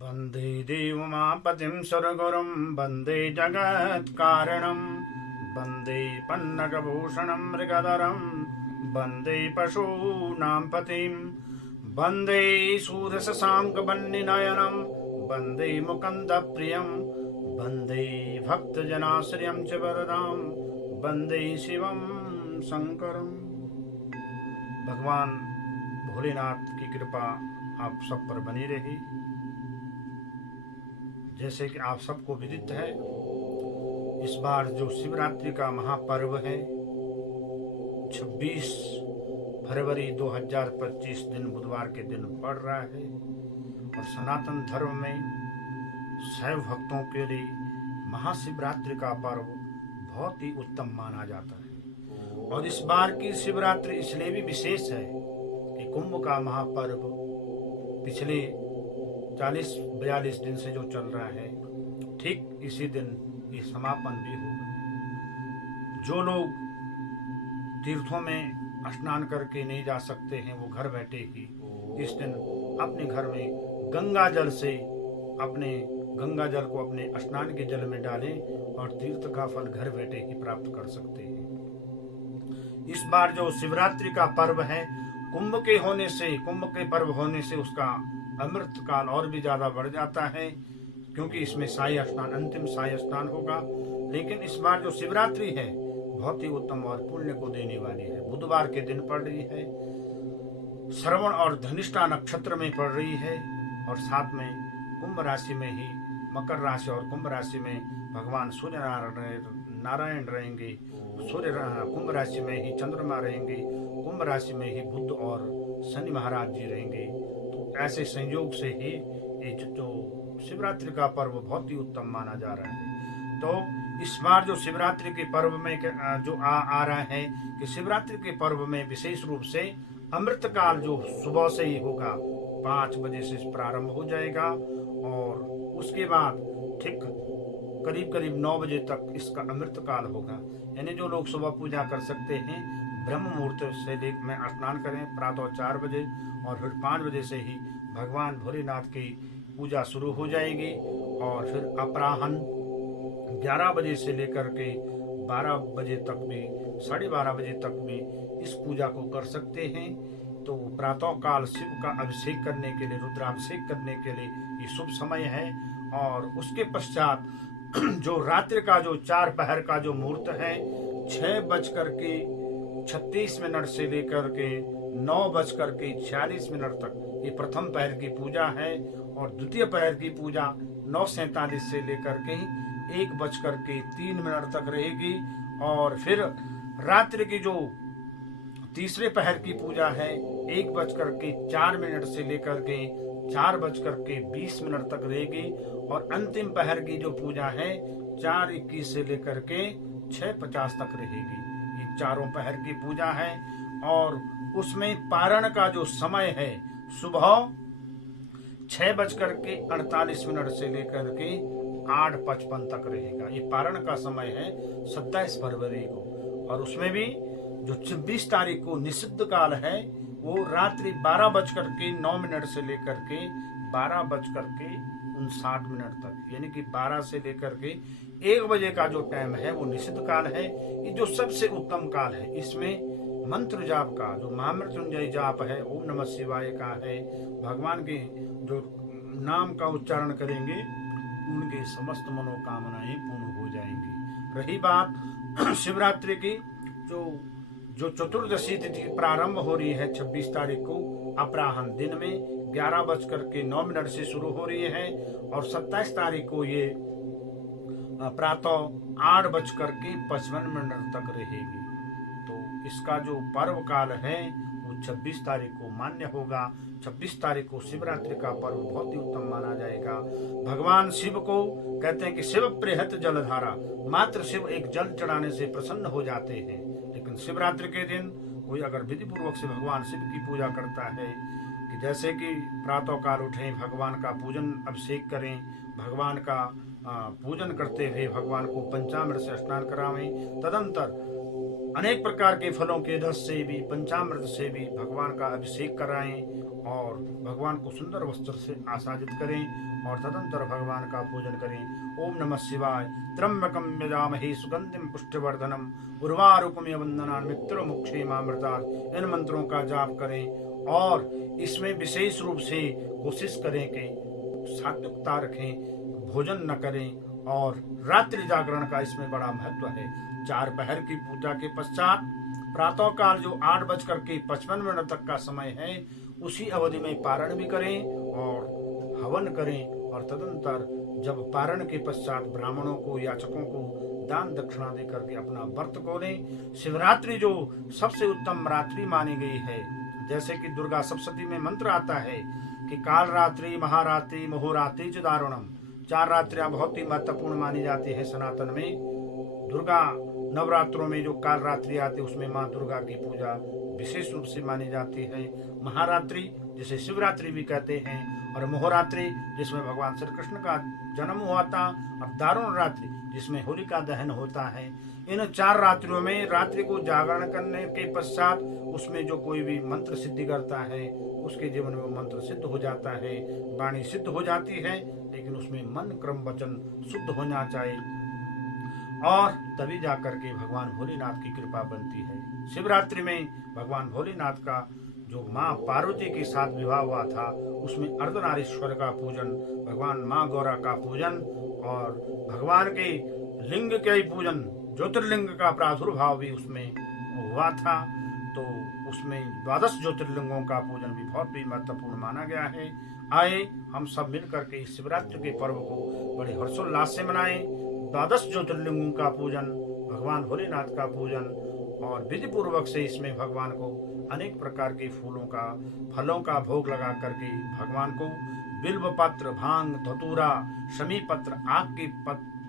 वन्दे देवमापतिं सुरगुरुं वन्दे जगत्कारणं वन्दे पन्नगभूषणं मृगधरं वन्दे पशूनां पतिं वन्दे सूरशशाङ्कवह्निनयनं वन्दे मुकुन्दप्रियं वन्दे भक्तजनाश्रयं च वरदां वन्दे शिवं शंकरं। भगवान भोलेनाथ की कृपा आप सब पर बनी रही। जैसे कि आप सबको विदित है, इस बार जो शिवरात्रि का महापर्व है 26 फरवरी 2025 दिन बुधवार के दिन पड़ रहा है और सनातन धर्म में शैव भक्तों के लिए महाशिवरात्रि का पर्व बहुत ही उत्तम माना जाता है। और इस बार की शिवरात्रि इसलिए भी विशेष है कि कुंभ का महापर्व पिछले 40-42 दिन से जो चल रहा है, ठीक इसी दिन ये समापन भी होगा। जो लोग तीर्थों में स्नान करके नहीं जा सकते हैं, वो घर बैठे ही इस दिन अपने घर में गंगा जल को अपने स्नान के जल में डालें और तीर्थ का फल घर बैठे ही प्राप्त कर सकते हैं। इस बार जो शिवरात्रि का पर्व है, कुंभ के पर्व होने से उसका अमृत काल और भी ज्यादा बढ़ जाता है, क्योंकि इसमें साय स्नान, अंतिम साय स्नान होगा। लेकिन इस बार जो शिवरात्रि है बहुत ही उत्तम और पुण्य को देने वाली है। बुधवार के दिन पड़ रही है, श्रवण और धनिष्ठा नक्षत्र में पड़ रही है और साथ में कुंभ राशि में ही, मकर राशि और कुंभ राशि में भगवान सूर्य नारायण रहेंगे। कुंभ राशि में ही चंद्रमा रहेंगे, कुंभ राशि में ही बुध और शनि महाराज जी रहेंगे। तो ऐसे संयोग से ही ये जो शिवरात्रि का पर्व बहुत ही उत्तम माना जा रहा है। तो इस बार जो शिवरात्रि के पर्व में जो आ रहा है कि शिवरात्रि के पर्व में विशेष रूप से अमृत काल जो सुबह से ही होगा, 5 बजे से प्रारंभ हो जाएगा और उसके बाद ठीक करीब 9 बजे तक इसका अमृत काल होगा। यानी जो लोग सुबह पूजा कर सकते हैं, ब्रह्म मुहूर्त से में स्नान करें प्रातः 4 बजे और फिर 5 बजे से ही भगवान भोलेनाथ की पूजा शुरू हो जाएगी और फिर अपराह्न 11 बजे से लेकर के 12 बजे तक भी, 12:30 बजे तक भी इस पूजा को कर सकते हैं। तो प्रातः काल शिव का अभिषेक करने के लिए, रुद्राभिषेक करने के लिए ये शुभ समय है। और उसके पश्चात जो रात्रि का जो 4 पहर का जो मुहूर्त है, 6:36 से लेकर के 9:46 तक ये प्रथम पहर की पूजा है और द्वितीय पहर की पूजा 9:47 से लेकर के 1:03 तक रहेगी। और फिर रात्रि की जो तीसरे पहर की पूजा है 1:04 से लेकर के 4:20 तक रहेगी और अंतिम पहर की जो पूजा है 4:21 से लेकर के 6:50 तक रहेगी। ये चारों पहर की पूजा है और उसमें पारण का जो समय है सुबह 6:48 से लेकर के 8:55 तक रहेगा। ये पारण का समय है 27 फरवरी को। और उसमें भी जो 26 तारीख को निषिद्ध काल है वो रात्रि 12:09 से लेकर के 12:59 तक, यानी कि 12 से लेकर के 1 बजे का जो टाइम है वो निषिद्ध काल है। ये जो सबसे उत्तम काल है, इसमें मंत्र जाप का जो महामृत्युंजय जाप है, ओम नमः शिवाय का है, भगवान के जो नाम का उच्चारण करेंगे उनके समस्त मनोकामनाएं पूर्ण हो जाएंगी। रही बात शिवरात्रि की, जो चतुर्दशी तिथि प्रारंभ हो रही है 26 तारीख को अपराह्न दिन में 11:09 से शुरू हो रही है और 27 तारीख को ये प्रातः 8:55 तक रहेगी। तो इसका जो पर्व काल है वो 26 तारीख को मान्य होगा। 26 तारीख को शिवरात्रि का पर्व बहुत ही उत्तम माना जाएगा। भगवान शिव को कहते हैं कि शिव प्रेहत जलधारा, मात्र शिव एक जल चढ़ाने से प्रसन्न हो जाते हैं। लेकिन शिवरात्रि के दिन कोई अगर विधि पूर्वक से भगवान शिव की पूजा करता है कि कि जैसे कि प्रातः काल उठें, भगवान का पूजन अभिषेक करें, भगवान का पूजन करते हुए भगवान को पंचामृत से स्नान करावें। तदंतर अनेक प्रकार के फलों के रस से भी, पंचामृत से भी भगवान का अभिषेक कराएं और भगवान को सुंदर वस्त्र से आसादित करें और तदंतर भगवान का पूजन करें। ओम नमः शिवाय। त्र्यंबकं यजामहे सुगंधिं पुष्टिवर्धनम उर्वारुकमिव वंदनान् मृत्युर्मुक्षेमामृतात्। इन मंत्रों का जाप करें और इसमें विशेष रूप से कोशिश करें कि सात्विकता रखें, भोजन न करें और रात्रि जागरण का इसमें बड़ा महत्व है। 4 पहर की पूजा के पश्चात प्रातः काल जो 8:55 तक का समय है, उसी अवधि में पारण भी करें और हवन करें और तदंतर जब पारण के पश्चात ब्राह्मणों को, याचकों को दान दक्षिणा देकर के अपना व्रत को लें। शिवरात्रि जो सबसे उत्तम रात्रि मानी गई है, जैसे कि दुर्गा सप्तशती में मंत्र आता है कि काल रात्रि, महारात्रि, महोरात्रि च दारुणम। 4 रात्रियां बहुत ही महत्वपूर्ण मानी जाती है सनातन में। दुर्गा नवरात्रों में जो काल रात्रि आती है उसमें माँ दुर्गा की पूजा विशेष रूप से मानी जाती है। महारात्रि जिसे शिवरात्रि भी कहते हैं और मोहरात्रि जिसमें भगवान श्री कृष्ण का जन्म हुआ था और दारुण रात्रि जिसमें होलिका दहन होता है। इन 4 रात्रियों में रात्रि को जागरण करने के पश्चात उसमें जो कोई भी मंत्र सिद्धि करता है उसके जीवन में वो मंत्र सिद्ध हो जाता है, वाणी सिद्ध हो जाती है, लेकिन उसमें मन क्रम वचन शुद्ध होना चाहिए और तभी जाकर के भगवान भोलेनाथ की कृपा बनती है। शिवरात्रि में भगवान भोलेनाथ का जो माँ पार्वती के साथ विवाह हुआ था उसमें अर्धनारीश्वर का पूजन, भगवान माँ गौरा का पूजन और भगवान के लिंग के ही पूजन, ज्योतिर्लिंग का प्रादुर्भाव भी उसमें हुआ था। तो उसमें 12 ज्योतिर्लिंगों का पूजन भी बहुत ही महत्वपूर्ण माना गया है। आए हम सब मिलकर के इस शिवरात्रि के पर्व को बड़े हर्षोल्लास से मनाएं। 12 ज्योतिर्लिंगों का पूजन, भगवान भोलेनाथ का पूजन और विधि पूर्वक से इसमें भगवान को अनेक प्रकार के फूलों का, फलों का भोग लगा करके भगवान को बिल्व पत्र, भांग, धतूरा, शमी पत्र, आक के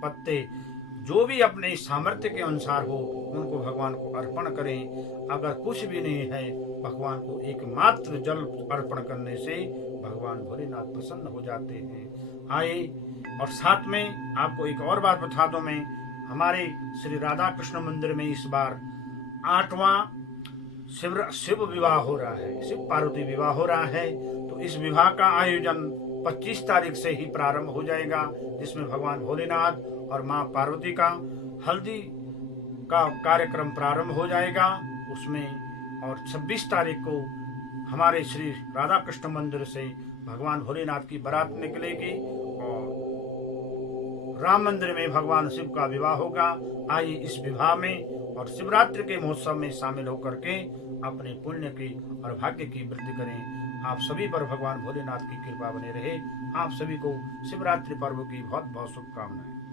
पत्ते जो भी अपने सामर्थ्य के अनुसार हो उनको भगवान को अर्पण करें। अगर कुछ भी नहीं है, भगवान को एकमात्र जल अर्पण करने से भगवान भोलेनाथ प्रसन्न हो जाते हैं। आए और साथ में आपको एक और बात बता दूं, मैं हमारे श्री राधा कृष्ण मंदिर में इस बार 8वां शिव विवाह हो रहा है, शिव पार्वती विवाह हो रहा है। तो इस विवाह का आयोजन 25 तारीख से ही प्रारंभ हो जाएगा, जिसमें भगवान भोलेनाथ और माँ पार्वती का हल्दी का कार्यक्रम प्रारंभ हो जाएगा उसमें। और 26 तारीख को हमारे श्री राधा कृष्ण मंदिर से भगवान भोलेनाथ की बारात निकलेगी और राम मंदिर में भगवान शिव का विवाह होगा। आइए इस विवाह में और शिवरात्रि के महोत्सव में शामिल होकर के अपने पुण्य की और भाग्य की वृद्धि करें। आप सभी पर भगवान भोलेनाथ की कृपा बने रहे। आप सभी को शिवरात्रि पर्व की बहुत बहुत शुभकामनाएं।